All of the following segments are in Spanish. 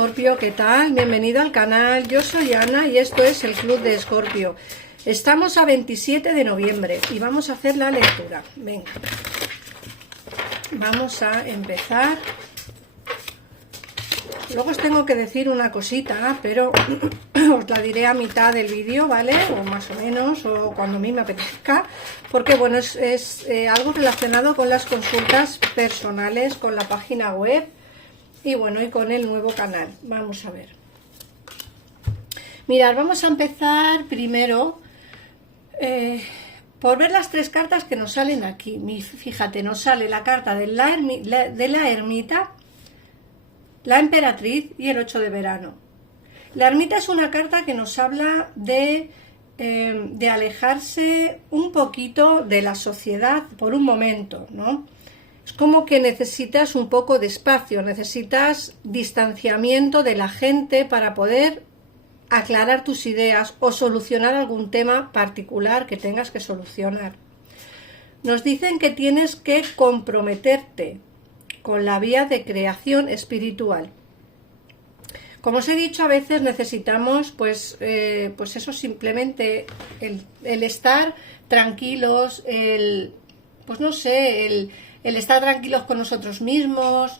Escorpio, ¿qué tal? Bienvenido al canal, yo soy Ana y esto es el Club de Escorpio. Estamos a 27 de noviembre y vamos a hacer la lectura. Venga, vamos a empezar. Luego os tengo que decir una cosita, pero os la diré a mitad del vídeo, ¿vale? O más o menos, o cuando a mí me apetezca, porque bueno, es algo relacionado con las consultas personales, con la página web y bueno, y con el nuevo canal. Vamos a ver. Mirad, vamos a empezar primero por ver las tres cartas que nos salen aquí. Fíjate, nos sale la carta de la ermita, la emperatriz y el 8 de verano. La ermita es una carta que nos habla de alejarse un poquito de la sociedad por un momento, ¿no? Es como que necesitas un poco de espacio, necesitas distanciamiento de la gente para poder aclarar tus ideas o solucionar algún tema particular que tengas que solucionar. Nos dicen que tienes que comprometerte con la vía de creación espiritual. Como os he dicho, a veces necesitamos pues eso, simplemente el estar tranquilos, pues no sé, el estar tranquilos con nosotros mismos,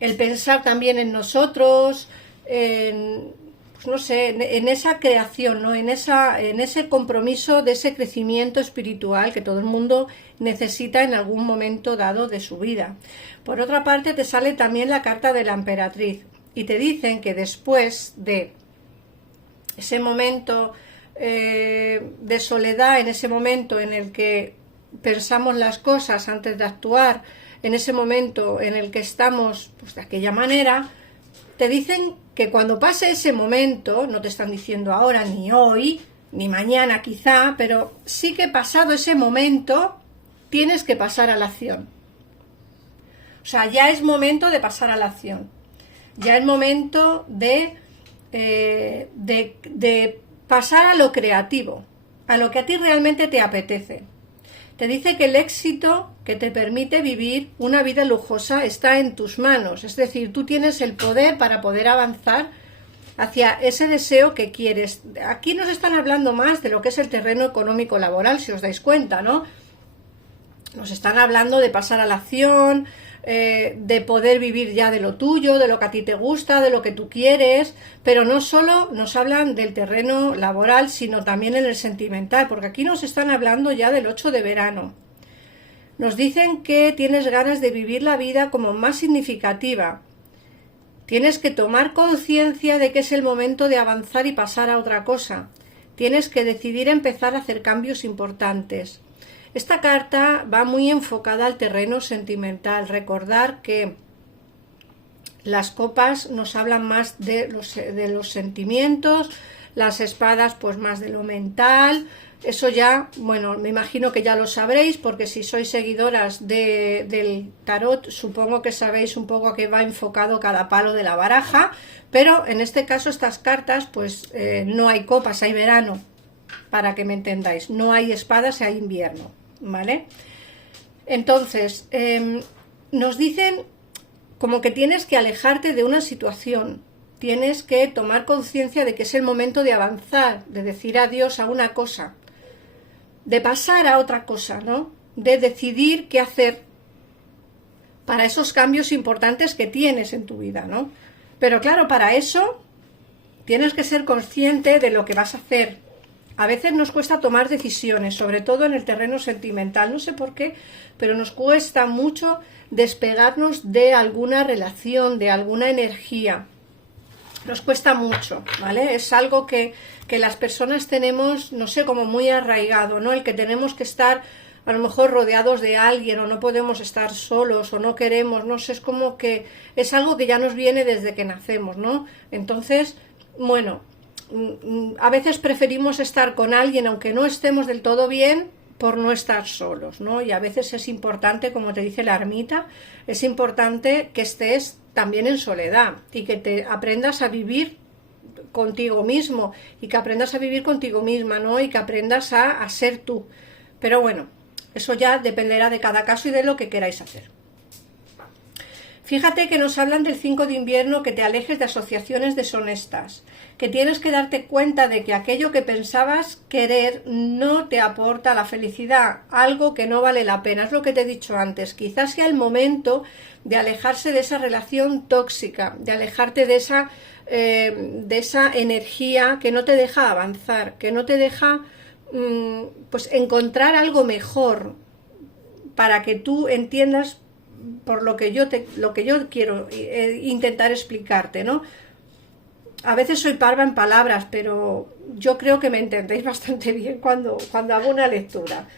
el pensar también en nosotros, pues no sé, en esa creación, ¿no? en ese compromiso de ese crecimiento espiritual que todo el mundo necesita en algún momento dado de su vida. Por otra parte, te sale también la carta de la emperatriz y te dicen que después de ese momento de soledad, en ese momento en el que pensamos las cosas antes de actuar, en ese momento en el que estamos pues de aquella manera, te dicen que cuando pase ese momento, no te están diciendo ahora, ni hoy, ni mañana quizá, pero sí que pasado ese momento, tienes que pasar a la acción. O sea, ya es momento de pasar a la acción. Ya es momento de pasar a lo creativo, a lo que a ti realmente te apetece. Te dice que el éxito que te permite vivir una vida lujosa está en tus manos, es decir, tú tienes el poder para poder avanzar hacia ese deseo que quieres. Aquí nos están hablando más de lo que es el terreno económico laboral, si os dais cuenta, ¿no? Nos están hablando de pasar a la acción, de poder vivir ya de lo tuyo, de lo que a ti te gusta, de lo que tú quieres, pero no solo nos hablan del terreno laboral, sino también en el sentimental, porque aquí nos están hablando ya del 8 de verano. Nos dicen que tienes ganas de vivir la vida como más significativa. Tienes que tomar conciencia de que es el momento de avanzar y pasar a otra cosa. Tienes que decidir empezar a hacer cambios importantes. Esta carta va muy enfocada al terreno sentimental. Recordar que las copas nos hablan más de los sentimientos, las espadas pues más de lo mental. Eso ya, bueno, me imagino que ya lo sabréis, porque si sois seguidoras del tarot, supongo que sabéis un poco a qué va enfocado cada palo de la baraja, pero en este caso estas cartas, pues no hay copas, hay verano, para que me entendáis. No hay espadas, hay invierno, ¿vale? Entonces, nos dicen como que tienes que alejarte de una situación, tienes que tomar conciencia de que es el momento de avanzar, de decir adiós a una cosa, de pasar a otra cosa, ¿no? De decidir qué hacer para esos cambios importantes que tienes en tu vida, ¿no? Pero claro, para eso tienes que ser consciente de lo que vas a hacer. A veces nos cuesta tomar decisiones, sobre todo en el terreno sentimental, no sé por qué, pero nos cuesta mucho despegarnos de alguna relación, de alguna energía. Nos cuesta mucho, ¿vale? Es algo que las personas tenemos, no sé, como muy arraigado, ¿no? El que tenemos que estar a lo mejor rodeados de alguien, o no podemos estar solos, o no queremos, no sé, es como que es algo que ya nos viene desde que nacemos, ¿no? Entonces, bueno, a veces preferimos estar con alguien aunque no estemos del todo bien por no estar solos, ¿no? Y a veces es importante, como te dice la ermita, es importante que estés también en soledad y que te aprendas a vivir contigo mismo y que aprendas a vivir contigo misma, ¿no? Y que aprendas a ser tú. Pero bueno, eso ya dependerá de cada caso y de lo que queráis hacer. Fíjate que nos hablan del 5 de invierno, que te alejes de asociaciones deshonestas, que tienes que darte cuenta de que aquello que pensabas querer no te aporta la felicidad, algo que no vale la pena. Es lo que te he dicho antes, quizás sea el momento de alejarse de esa relación tóxica, de alejarte de esa energía que no te deja avanzar, que no te deja pues encontrar algo mejor, para que tú entiendas por lo que yo quiero intentar explicarte, ¿no? A veces soy parva en palabras, pero yo creo que me entendéis bastante bien cuando hago una lectura.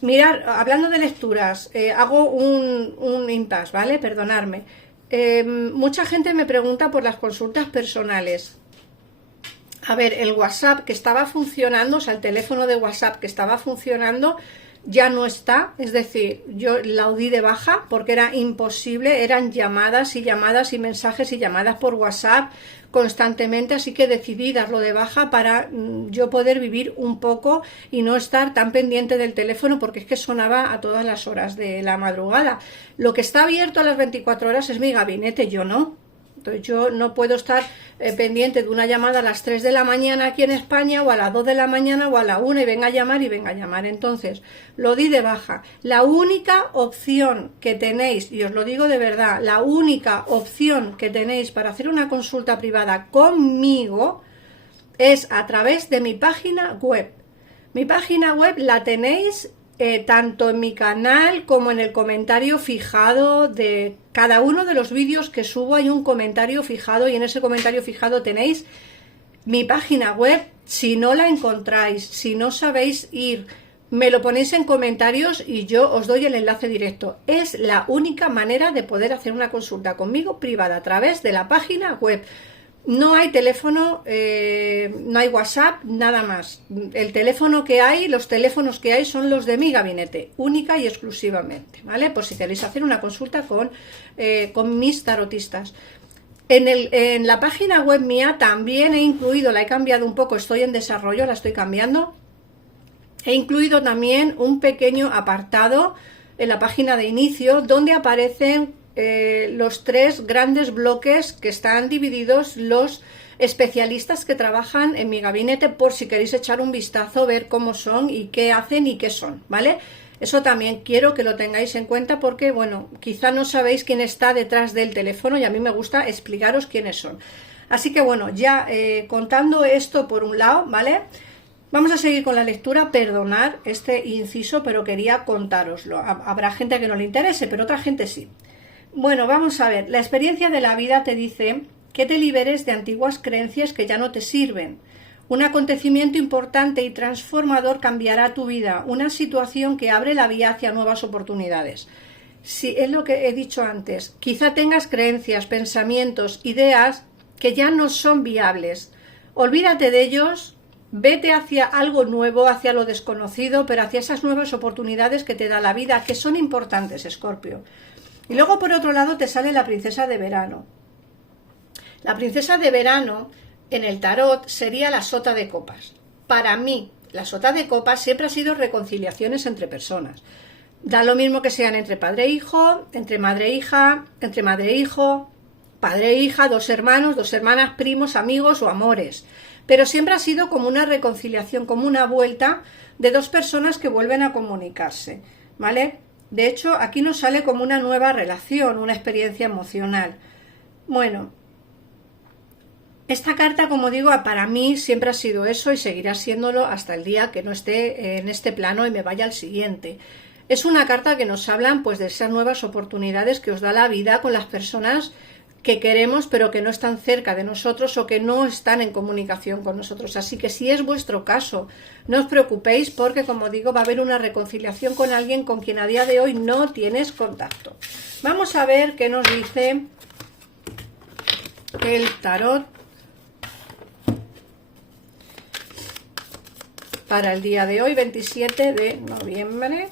Mirad, hablando de lecturas, hago un impasse, ¿vale? Perdonadme. Mucha gente me pregunta por las consultas personales. A ver, el WhatsApp que estaba funcionando, o sea, el teléfono de WhatsApp que estaba funcionando, ya no está, es decir, yo la di de baja porque era imposible, eran llamadas y llamadas y mensajes y llamadas por WhatsApp constantemente, así que decidí darlo de baja para yo poder vivir un poco y no estar tan pendiente del teléfono, porque es que sonaba a todas las horas de la madrugada. Lo que está abierto a las 24 horas es mi gabinete, yo no. Entonces yo no puedo estar pendiente de una llamada a las 3 de la mañana aquí en España, o a las 2 de la mañana o a la 1 y venga a llamar. Entonces lo di de baja. La única opción que tenéis, y os lo digo de verdad, la única opción que tenéis para hacer una consulta privada conmigo es a través de mi página web. Mi página web la tenéis tanto en mi canal como en el comentario fijado de cada uno de los vídeos que subo. Hay un comentario fijado y en ese comentario fijado tenéis mi página web. Si no la encontráis, si no sabéis ir, me lo ponéis en comentarios y yo os doy el enlace directo. Es la única manera de poder hacer una consulta conmigo privada, a través de la página web. No hay teléfono, no hay WhatsApp, nada más. El teléfono que hay, los teléfonos que hay son los de mi gabinete, única y exclusivamente, ¿vale? Por si queréis hacer una consulta con mis tarotistas. En la página web mía también he incluido, la he cambiado un poco, estoy en desarrollo, la estoy cambiando. He incluido también un pequeño apartado en la página de inicio donde aparecen los 3 grandes bloques que están divididos los especialistas que trabajan en mi gabinete, por si queréis echar un vistazo, ver cómo son y qué hacen y qué son, ¿vale? Eso también quiero que lo tengáis en cuenta porque, bueno, quizá no sabéis quién está detrás del teléfono y a mí me gusta explicaros quiénes son. Así que, bueno, ya contando esto por un lado, ¿vale? Vamos a seguir con la lectura. Perdonad este inciso, pero quería contároslo. Habrá gente que no le interese, pero otra gente sí. Bueno, vamos a ver, la experiencia de la vida te dice que te liberes de antiguas creencias que ya no te sirven. Un acontecimiento importante y transformador cambiará tu vida, una situación que abre la vía hacia nuevas oportunidades. Si es lo que he dicho antes, quizá tengas creencias, pensamientos, ideas que ya no son viables. Olvídate de ellos, vete hacia algo nuevo, hacia lo desconocido, pero hacia esas nuevas oportunidades que te da la vida, que son importantes, Escorpio. Y luego, por otro lado, te sale la princesa de verano. La princesa de verano en el tarot sería la sota de copas. Para mí, la sota de copas siempre ha sido reconciliaciones entre personas. Da lo mismo que sean entre padre e hijo, entre madre e hija, entre madre e hijo, padre e hija, 2 hermanos, 2 hermanas, primos, amigos o amores. Pero siempre ha sido como una reconciliación, como una vuelta de 2 personas que vuelven a comunicarse, ¿vale? De hecho, aquí nos sale como una nueva relación, una experiencia emocional. Bueno, esta carta, como digo, para mí siempre ha sido eso y seguirá siéndolo hasta el día que no esté en este plano y me vaya al siguiente. Es una carta que nos hablan pues de esas nuevas oportunidades que os da la vida con las personas que queremos pero que no están cerca de nosotros o que no están en comunicación con nosotros. Así que si es vuestro caso, no os preocupéis porque, como digo, va a haber una reconciliación con alguien con quien a día de hoy no tienes contacto. Vamos a ver qué nos dice el tarot para el día de hoy, 27 de noviembre.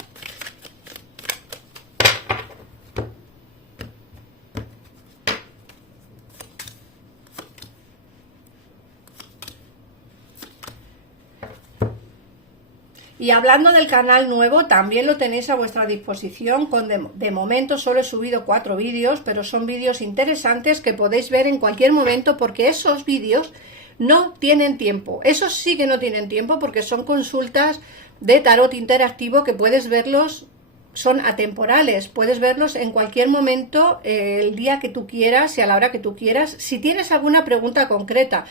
Y hablando del canal nuevo, también lo tenéis a vuestra disposición. De momento solo he subido 4 vídeos, pero son vídeos interesantes que podéis ver en cualquier momento, porque esos vídeos no tienen tiempo. Esos sí que no tienen tiempo, porque son consultas de tarot interactivo que puedes verlos, son atemporales, puedes verlos en cualquier momento, el día que tú quieras y a la hora que tú quieras. Si tienes alguna pregunta concreta,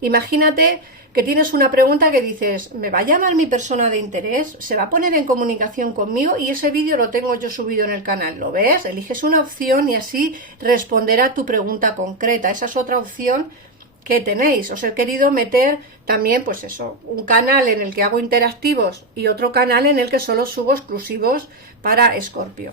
imagínate que tienes una pregunta que dices, ¿me va a llamar mi persona de interés? ¿Se va a poner en comunicación conmigo? Y ese vídeo lo tengo yo subido en el canal, ¿lo ves? Eliges una opción y así responderá tu pregunta concreta. Esa es otra opción que tenéis. Os he querido meter también, pues eso, un canal en el que hago interactivos y otro canal en el que solo subo exclusivos para Escorpio.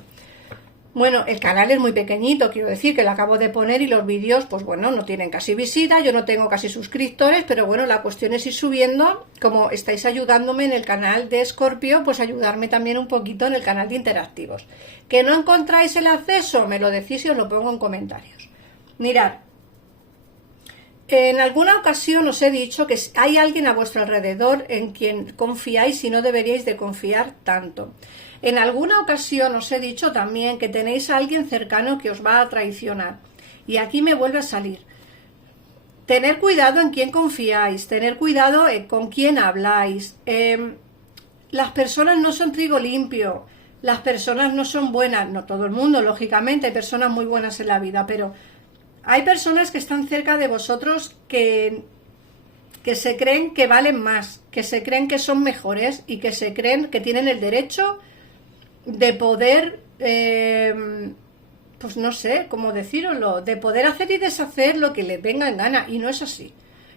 Bueno, el canal es muy pequeñito, quiero decir que lo acabo de poner y los vídeos, pues bueno, no tienen casi visita, yo no tengo casi suscriptores, pero bueno, la cuestión es ir subiendo, como estáis ayudándome en el canal de Escorpio, pues ayudarme también un poquito en el canal de interactivos. ¿Que no encontráis el acceso? Me lo decís y os lo pongo en comentarios. Mirad, en alguna ocasión os he dicho que hay alguien a vuestro alrededor en quien confiáis y no deberíais de confiar tanto. En alguna ocasión os he dicho también que tenéis a alguien cercano que os va a traicionar. Y aquí me vuelve a salir. Tener cuidado en quién confiáis, tener cuidado con quién habláis. Las personas no son trigo limpio, las personas no son buenas. No todo el mundo, lógicamente, hay personas muy buenas en la vida, pero hay personas que están cerca de vosotros que se creen que valen más, que se creen que son mejores y que se creen que tienen el derecho de poder, pues no sé cómo decíroslo, de poder hacer y deshacer lo que les venga en gana, y no es así,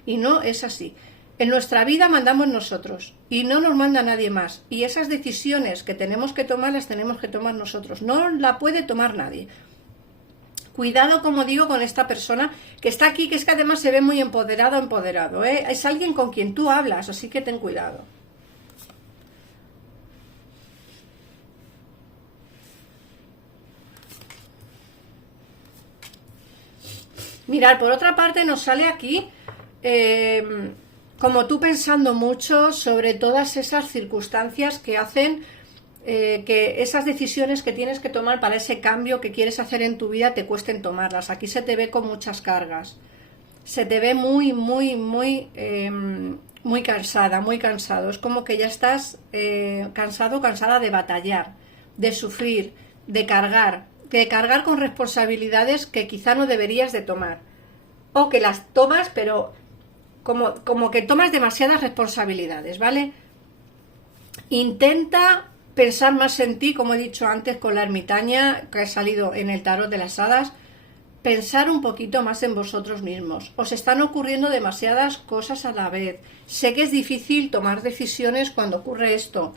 y no es así. En nuestra vida mandamos nosotros y no nos manda nadie más, y esas decisiones que tenemos que tomar las tenemos que tomar nosotros, no la puede tomar nadie. Cuidado, como digo, con esta persona que está aquí, que es que además se ve muy empoderado, es alguien con quien tú hablas, así que ten cuidado. Mirad, por otra parte nos sale aquí como tú pensando mucho sobre todas esas circunstancias que hacen que esas decisiones que tienes que tomar para ese cambio que quieres hacer en tu vida te cuesten tomarlas. Aquí se te ve con muchas cargas, se te ve muy cansada, muy cansado. Es como que ya estás cansado, cansada de batallar, de sufrir, de cargar con responsabilidades que quizá no deberías de tomar, o que las tomas pero como que tomas demasiadas responsabilidades, ¿vale? Intenta pensar más en ti, como he dicho antes con la ermitaña que ha salido en el tarot de las hadas. Pensar un poquito más en vosotros mismos. Os están ocurriendo demasiadas cosas a la vez. Sé que es difícil tomar decisiones cuando ocurre esto.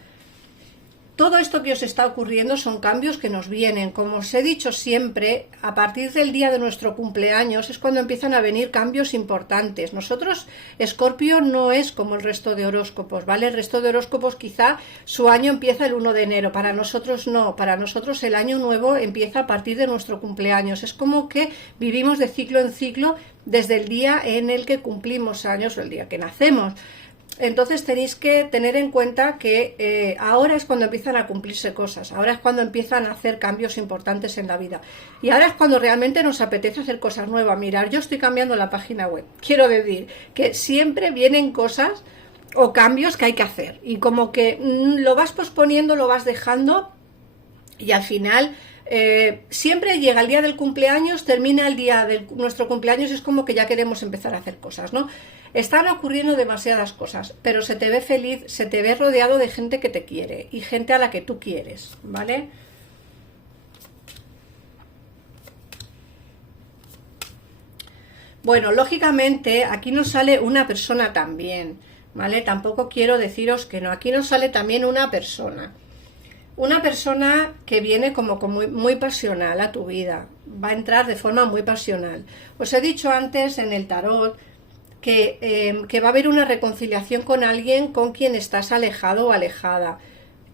Todo esto que os está ocurriendo son cambios que nos vienen. Como os he dicho siempre, a partir del día de nuestro cumpleaños es cuando empiezan a venir cambios importantes. Nosotros, Escorpio, no es como el resto de horóscopos, ¿vale? El resto de horóscopos quizá su año empieza el 1 de enero. Para nosotros no. Para nosotros el año nuevo empieza a partir de nuestro cumpleaños. Es como que vivimos de ciclo en ciclo desde el día en el que cumplimos años o el día que nacemos. Entonces tenéis que tener en cuenta que ahora es cuando empiezan a cumplirse cosas, ahora es cuando empiezan a hacer cambios importantes en la vida, y ahora es cuando realmente nos apetece hacer cosas nuevas. Mirar, yo estoy cambiando la página web, quiero decir que siempre vienen cosas o cambios que hay que hacer, y como que lo vas posponiendo, lo vas dejando, y al final siempre llega el día del cumpleaños, termina el día de nuestro cumpleaños, es como que ya queremos empezar a hacer cosas, ¿no? Están ocurriendo demasiadas cosas, pero se te ve feliz, se te ve rodeado de gente que te quiere y gente a la que tú quieres, ¿vale? Bueno, lógicamente aquí nos sale una persona también, ¿vale? Tampoco quiero deciros que no, aquí nos sale también una persona. Una persona que viene como muy pasional a tu vida, va a entrar de forma muy pasional. Os he dicho antes en el tarot que va a haber una reconciliación con alguien con quien estás alejado o alejada.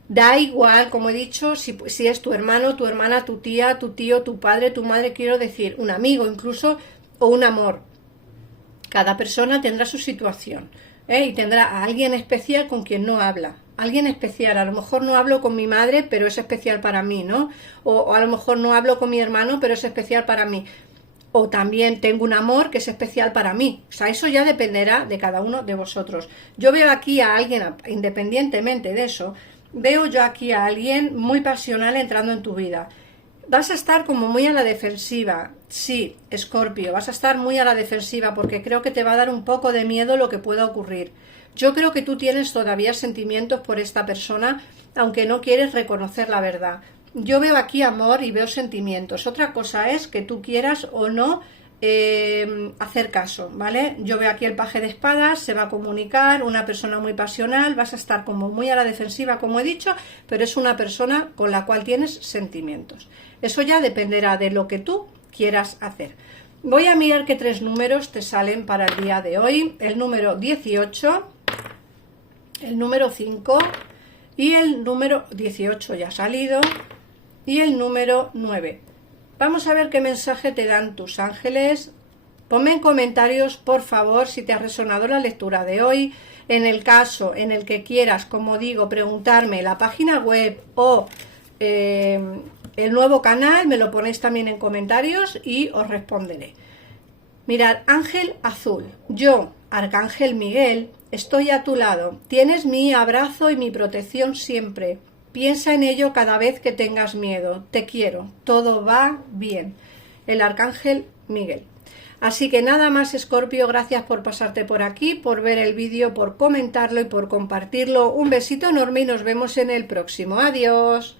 Da igual, como he dicho, si es tu hermano, tu hermana, tu tía, tu tío, tu padre, tu madre, quiero decir, un amigo incluso, o un amor. Cada persona tendrá su situación, y tendrá a alguien especial con quien no habla, alguien especial. A lo mejor no hablo con mi madre, pero es especial para mí, ¿no? O a lo mejor no hablo con mi hermano, pero es especial para mí. O también tengo un amor que es especial para mí. O sea, eso ya dependerá de cada uno de vosotros. Yo veo aquí a alguien, independientemente de eso, veo yo aquí a alguien muy pasional entrando en tu vida. Vas a estar como muy a la defensiva. Sí, Escorpio, vas a estar muy a la defensiva porque creo que te va a dar un poco de miedo lo que pueda ocurrir. Yo creo que tú tienes todavía sentimientos por esta persona, aunque no quieres reconocer la verdad. Yo veo aquí amor y veo sentimientos. Otra cosa es que tú quieras o no hacer caso, ¿vale? Yo veo aquí el paje de espadas, se va a comunicar, una persona muy pasional, vas a estar como muy a la defensiva, como he dicho, pero es una persona con la cual tienes sentimientos. Eso ya dependerá de lo que tú quieras hacer. Voy a mirar qué 3 números te salen para el día de hoy. El número 18, el número 5 y el número 18 ya ha salido. Y el número 9. Vamos a ver qué mensaje te dan tus ángeles. Ponme en comentarios, por favor, si te ha resonado la lectura de hoy. En el caso en el que quieras, como digo, preguntarme la página web o el nuevo canal, me lo ponéis también en comentarios y os responderé. Mirad, ángel azul. Yo, Arcángel Miguel, estoy a tu lado. Tienes mi abrazo y mi protección siempre. Piensa en ello cada vez que tengas miedo. Te quiero. Todo va bien. El Arcángel Miguel. Así que nada más, Escorpio. Gracias por pasarte por aquí, por ver el vídeo, por comentarlo y por compartirlo. Un besito enorme y nos vemos en el próximo. Adiós.